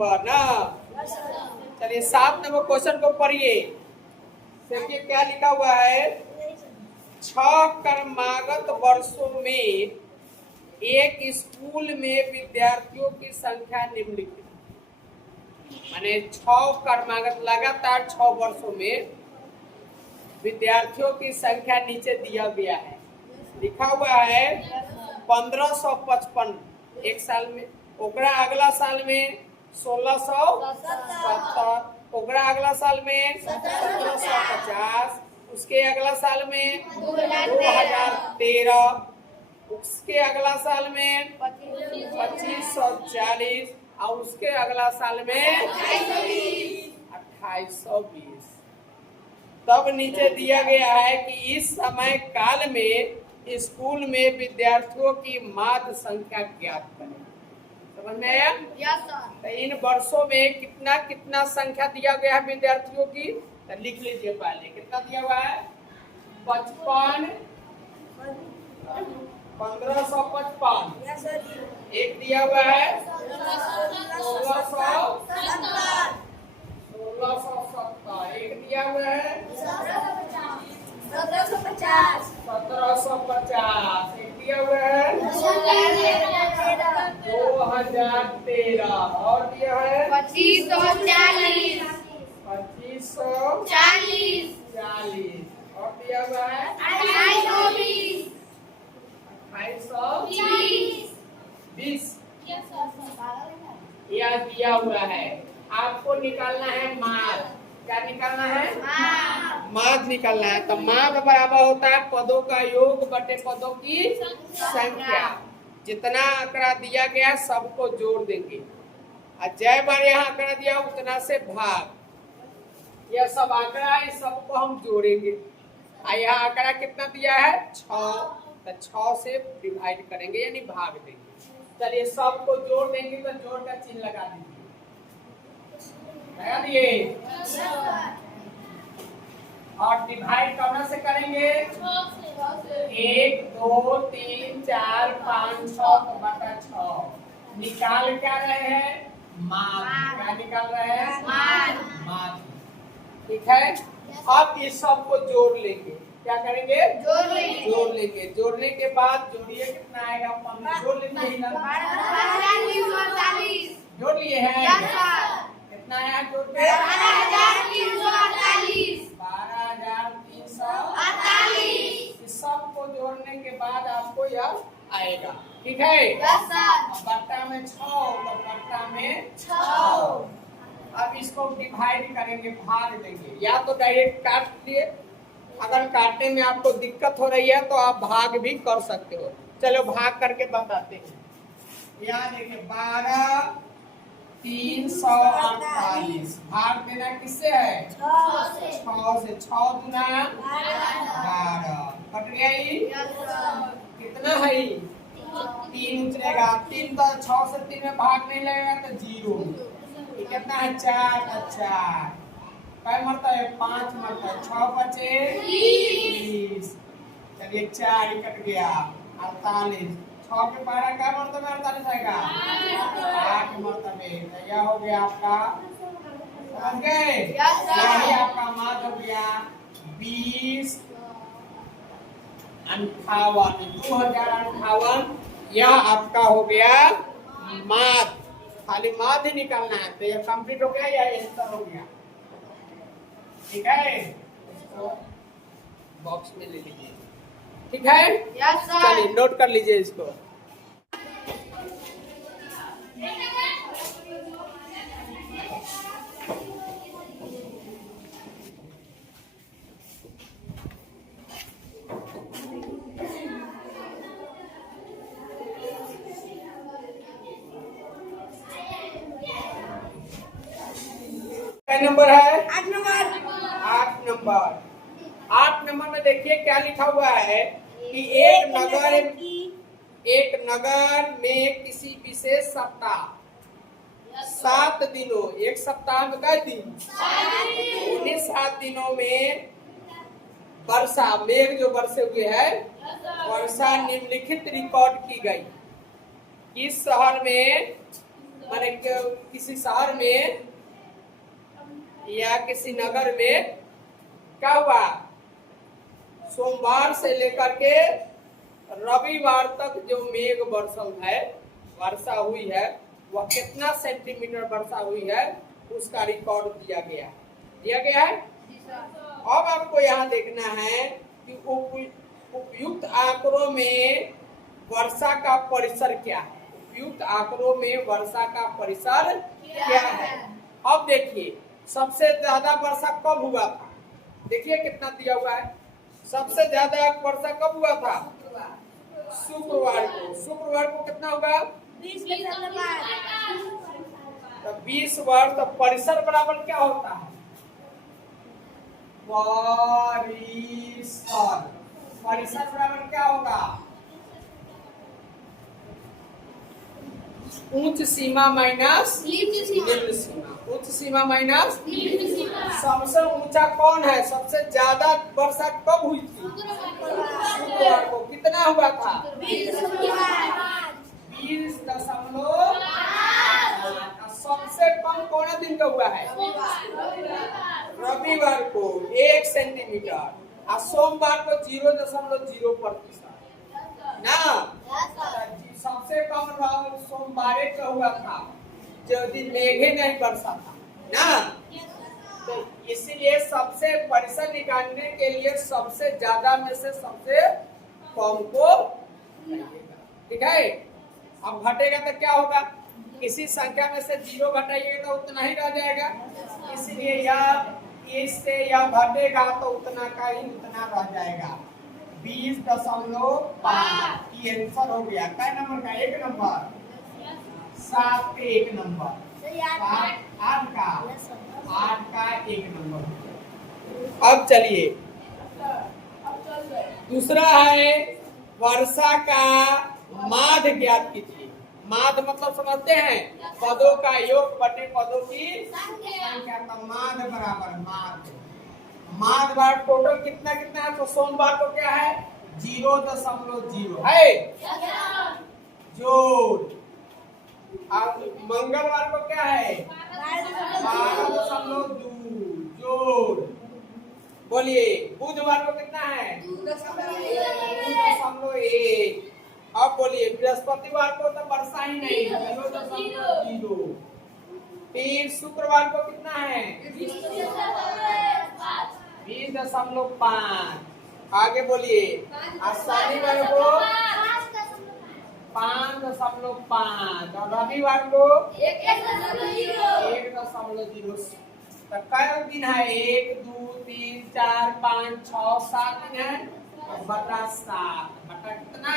Number ना। चलिए 7 number question को पढ़िए। देखिए क्या लिखा हुआ है। 6 कर्मागत वर्षों में एक स्कूल में विद्यार्थियों की संख्या निम्नलिखित, माने 6 कर्मागत लगातार 6 वर्षों में विद्यार्थियों की संख्या नीचे दिया गया है। लिखा हुआ है 1555 एक साल में, ओकरा अगला साल में 1670, ओकरा अगला साल में 1750, उसके अगला साल में 2013, उसके अगला साल में 2540 और उसके अगला साल में 2820। तब नीचे दिया गया है कि इस समय काल में स्कूल में विद्यार्थियों की माध्य संख्या ज्ञात करें। समझ में आया? तो इन वर्षों में कितना कितना संख्या दिया गया है विद्यार्थियों की, तो लिख लीजिए पहले। कितना दिया हुआ है? 55, 1555। एक दिया हुआ है 1670, एक दिया हुआ है 1750, 1750, एक दिया हुआ है 2013 और दिया है 2540, 2540 और दिया हुआ है 2820। यह दिया हुआ है। आपको निकालना है माध्य। क्या निकालना है? माध्य निकालना है। तो माध्य बराबर होता है पदों का योग बटे पदों की संख्या। जितना आंकड़ा दिया गया सबको जोड़ देंगे और जय बार यहाँ आंकड़ा दिया उतना से भाग। यह सब आंकड़ा इस सबको हम जोड़ेंगे। यहाँ आंकड़ा कितना दिया है? 6, तो 6 से डिवाइड करेंगे यानी भाग देंगे। चलिए सबको जोड़ देंगे तो जोड़ का चिन्ह लगा दीजिए। लगा दिए? और डिवाइड कहाँ से करेंगे? 1 2 3 4 5 6 बटा 6। निकाल क्या रहे हैं? माध्य। क्या निकाल रहे हैं? माध्य। ठीक है। अब इस सब को जोड़ लेंगे। क्या करेंगे? जोड़ लेंगे। जोड़ने के बाद जोड़िए कितना आएगा? 15। जोड़ लीजिए ना। जोड़ लिए हैं? कितना आया जोड़ के? 12348। इस सब को जोड़ने के बाद आपको यह आएगा। ठीक है। बट्टा में 6 तो बट्टा में 6। अब इसको डिवाइड करेंगे, भाग देंगे। या तो डायरेक्ट काट लिए, अगर काटने में आपको दिक्कत हो रही है तो आप भाग भी कर सकते हो। चलो भाग करके बताते हैं। यहाँ देखिए 12348। भाग देना किससे है? 6 से। 6 गुना 12 कट गया। कितना है? 3 उतरेगा। 3 तो 6 से 3 में भाग नहीं लगेगा तो 0। कितना है? 4 का 4। क्या मरता है? 5 मरता है। 6 बचे 20। चलिए 4 कट गया 48। 6 के 12 क्या मरतबे 48 आएगा? 8 मरतबे। यह हो गया आपका, समझ गए? यही आपका माध्य हो गया 2058। यह आपका हो गया माध्य। खाली माध्य निकालना है तो यह कंप्लीट हो गया या आंसर हो गया। ठीक है। इसको बॉक्स में ले लीजिए। ठीक है। चलिए नोट कर लीजिए इसको। क्या नंबर है? 8 नंबर। 8 नंबर। 8 नंबर में देखिए क्या लिखा हुआ है कि एक नगर में किसी विशेष सप्ताह 7 दिनों, एक सप्ताह में कई दिन? 7 7 दिनों में वर्षा, मेघ जो बरसे हुए है, वर्षा निम्नलिखित रिकॉर्ड की गई। किस शहर में माने किसी शहर में या किसी नगर में क्या हुआ, सोमवार से लेकर के रविवार तक जो मेघ वर्षा हुई है, वह कितना सेंटीमीटर वर्षा हुई है उसका रिकॉर्ड दिया गया है। अब आपको यहाँ देखना है कि उपयुक्त आंकड़ों में वर्षा का परिसर क्या है। उपयुक्त आंकड़ों में वर्षा का परिसर क्या है। अब देखिए सबसे ज्यादा वर्षा कब हुआ था, देखिए कितना दिया हुआ है। सबसे ज्यादा वर्षा कब हुआ था, शुक्रवार को। शुक्रवार को कितना होगा, 20 वर्ष। तो परिसर बराबर क्या होता है, परिसर बराबर क्या होगा, उच्च सीमा माइनस निम्न सीमा। उच्च सीमा माइनस सबसे ऊंचा कौन है, सबसे ज्यादा वर्षा कब हुई थी, शुक्रवार को। कितना हुआ था, 20.5। सबसे कम कौन दिन का हुआ है, रविवार को 1 सेंटीमीटर। और सोमवार को 0.0% ना। सबसे कम सोमवार का हुआ था, जो दिन मेघे नहीं बरसा था ना। तो इसीलिए सबसे परिसर निकालने के लिए सबसे ज्यादा में से सबसे कम को, ठीक है। अब घटेगा तो क्या होगा, किसी संख्या में से 0 घटाइएगा तो उतना ही रह जाएगा। इसलिए यह इससे यह घटेगा तो उतना का ही उतना रह जाएगा, 20.5। ये आंसर हो गया। क्या नंबर का, 1 नंबर, 7 के 1 नंबर, 8 का 1 नंबर। अब चलिए दूसरा है वर्षा का माध्य ज्ञात कीजिए। माध्य मतलब समझते हैं, पदों का योग बटे पदों की संख्या। तो माध्य बराबर माध्य बार टोटल कितना कितना है। तो सोमवार को क्या है, 0.0 है जोड़। और मंगलवार को क्या है, 12.2 जोड़। बोलिए बुधवार को कितना है, 2.1। अब बोलिए बृहस्पतिवार को तो वर्षा ही नहीं, 0.0। फिर शुक्रवार को कितना है, 20.5। आगे बोलिए। और शनिवार को 5.5 और रविवार को 1.0। तो कई दिन है, 1 2 3 4 5 6 7 दिन है। बटा 7 बटा कितना,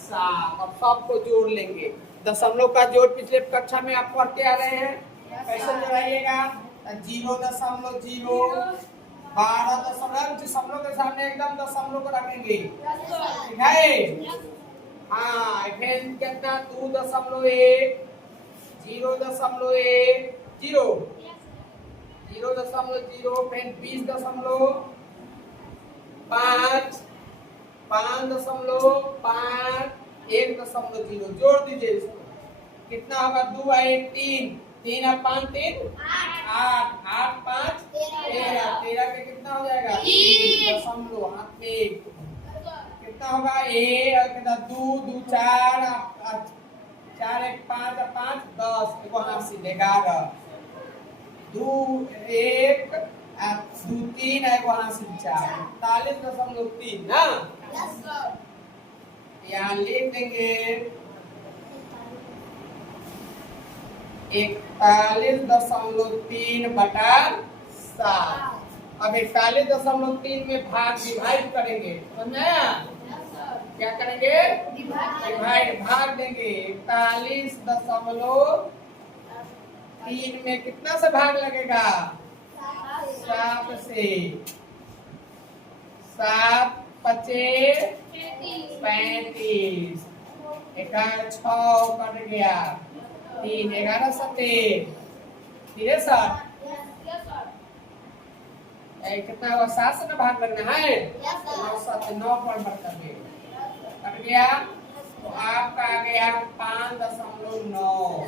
7। अब सबको जोड़ लेंगे। दशमलव का जोड़ पिछले कक्षा में आप पढ़ के आ रहे हैं, कैसे जोड़ाइएगा। 0.0 12 दशमलव के सामने एकदम दशमलव को रखेंगे, ठीक है। हाँ फिर कितना, 2.1 0.1 0 0.0। फिर 20.5 5.5 1.0 जोड़ दीजिए इसको। कितना होगा, 2 और 1 3 3 और 5 3 8 8 5 13 13 के कितना हो जाएगा, 3.1 कितना होगा, 1 और कितना 2 2 4 4 1 5 और 5 10 वहां से 11 2 1 2 3 है वहां से 4 41.3 ना। यहाँ लिख देंगे 41.3 बटा 7। अब 41.3 में डिवाइड करेंगे, समझा। क्या करेंगे, भाग देंगे। 41.3 में कितना से भाग लगेगा, 7 से। 7 5 35 6 कट गया, 3 11 7 धीरे सर कितना हुआ, 7 से ना भाग लगना है। 9 7 9 पर बढ़ करके कट गया। तो आपका आ गया 5.9।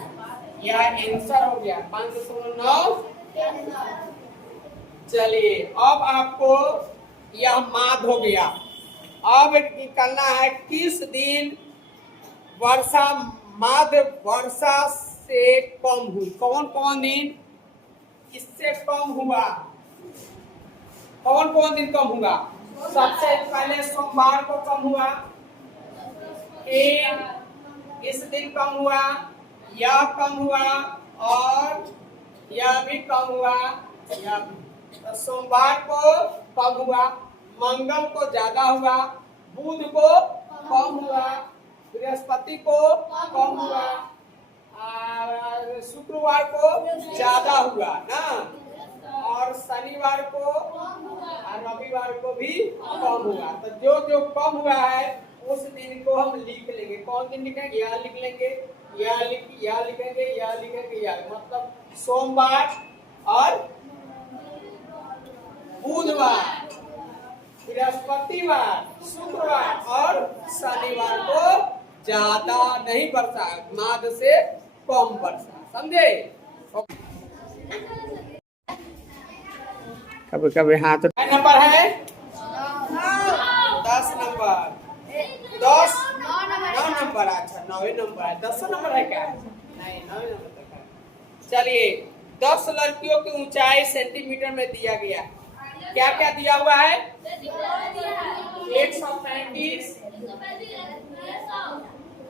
यह आंसर हो गया 5.9। चलिए अब आपको यह माद हो गया। अब निकलना है किस दिन वर्षा माद वर्षा से कम हुई। कौन कौन दिन इससे कम हुआ, कौन कौन दिन कम हुआ। सबसे पहले सोमवार को कम हुआ, फिर इस दिन कम हुआ, यह कम हुआ और यह भी कम हुआ। यह तो सोमवार को कम हुआ, मंगल को ज्यादा हुआ, बुध को कम हुआ, बृहस्पति को कम हुआ, शुक्रवार को ज्यादा हुआ ना, और शनिवार को और रविवार को भी कम हुआ। तो जो जो कम हुआ है उस दिन को हम लिख लेंगे। कौन दिन लिखेंगे, यह लिख लेंगे, यह लिखेंगे, यह लिखेंगे, यह मतलब सोमवार और बुधवार, बृहस्पतिवार, शुक्रवार और शनिवार को ज्यादा नहीं वर्षा, माद से कम वर्षा। समझे। कभी कभी हाथ नंबर है 10 नंबर 9 नंबर। अच्छा 9 नंबर है, 10 नंबर है क्या? नहीं 9 नंबर तक है। चलिए 10 लड़कियों की ऊंचाई सेंटीमीटर में दिया गया। क्या क्या दिया हुआ है? 135,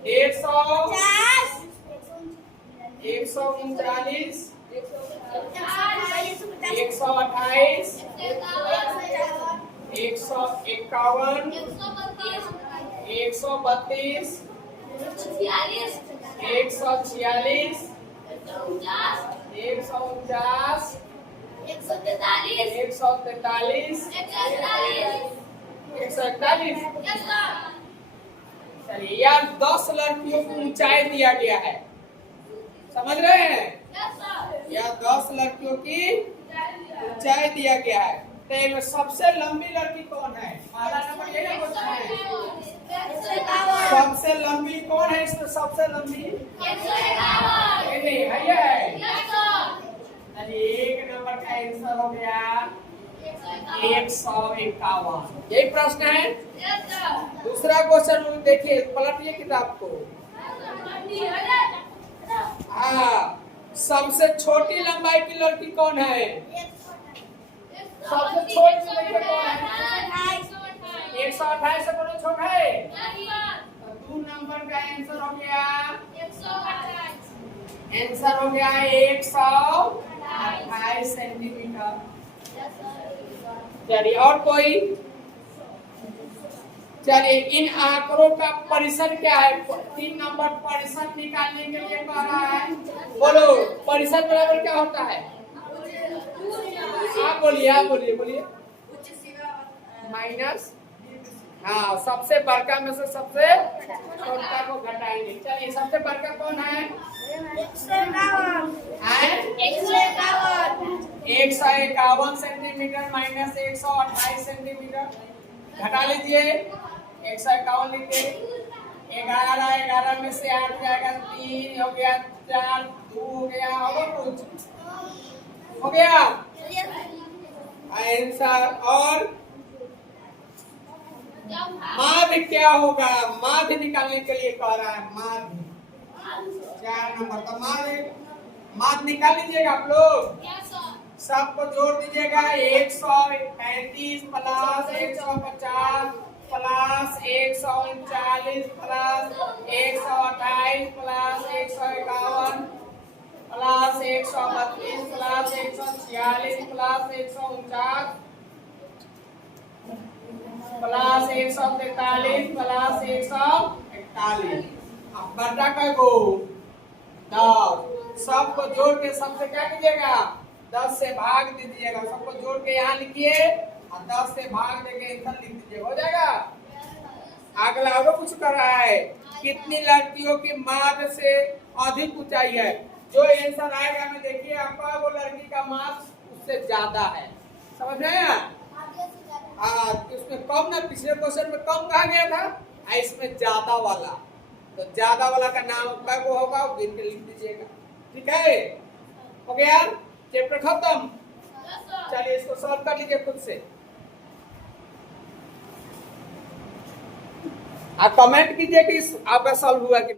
150, 139, 128, 151, 132, 146, 149, 143, 141। चलिए यार 10 लड़कियों को ऊंचाई दिया गया है, समझ रहे हैं? यह 10 लड़कियों की ऊंचाई दिया गया है। तो इनमें सबसे लंबी लड़की कौन है? पहला नंबर यही ना क्वेश्चन है। सबसे लंबी कौन है इसमें? सबसे लंबी है। चलिए 1 नंबर का आंसर हो गया 151। यही प्रश्न है। दूसरा क्वेश्चन देखिए, पलटिए किताब को। हाँ, सबसे छोटी लंबाई की लड़की कौन है? सबसे छोटी लड़की कौन है? 128 से कौन छोटा है? तो 2 नंबर का आंसर हो गया, आंसर हो गया 128 सेंटीमीटर। चलिए और कोई? चलिए इन आंकड़ों का परिसर क्या है? 3 नंबर परिसर निकालने के लिए कह रहा है। बोलो परिसर बराबर क्या होता है? आप बोलिए माइनस। हाँ, सबसे बड़का में से सबसे छोटा को घटाएंगे। चलिए सबसे बड़का कौन है? 151 सेंटीमीटर माइनस 128 सेंटीमीटर। घटा लीजिए, 151 लिखिए। 11 में से 8 जाएगा, 3 हो गया, 4, 2 हो गया, और कुछ हो गया आंसर। और माध्य क्या होगा? माध्य निकालने के लिए कह रहा है, माध्य 4 नंबर का माध्य निकाल लीजिएगा आप लोग। सबको जोड़ दीजिएगा। 135 plus 150 plus 139 plus 128 plus 151 plus 132 plus 146 plus 149 plus 143 plus 141। अब बटा का गो 10। सबको जोड़ के सबसे क्या कीजिएगा? 10 से भाग दे दीजिएगा। सबको जोड़ के यहाँ लिखिए और 10 से भाग देके आंसर लिख दीजिए, हो जाएगा। अगला और कुछ कर रहा है, कितनी लड़कियों की माद से अधिक ऊंचाई है? जो आंसर आएगा में देखिए आपका वो लड़की का माद उससे ज्यादा है। समझ रहे हैं? हाँ, इसमें कम ना, पिछले क्वेश्चन में कम कहा गया था, इसमें ज्यादा वाला तो ज्यादा वाला का नाम क्या वो होगा वो गिन के लिख दीजिएगा। ठीक है, हो गया चैप्टर खत्म। चलिए इसको सॉल्व कर लीजिए खुद से। आप कमेंट कीजिए कि आपका सॉल्व हुआ कि